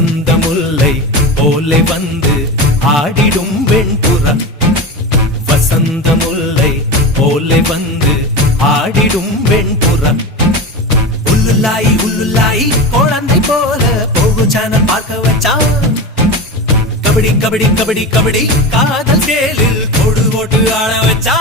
வசந்த முல்லை போலே வந்து ஆடிடும் வெண்புறா. வசந்த முல்லை போலே வந்து ஆடிடும் வெண்புறா. உள்ளுல்லாய் உள்ளுல்லாய் குழந்தை போல போகு சேனல் பார்க்க வச்சான். கபடி கபடி கபடி கபடி காதல் சேலில் கொடு போட்டு ஆட வச்சா.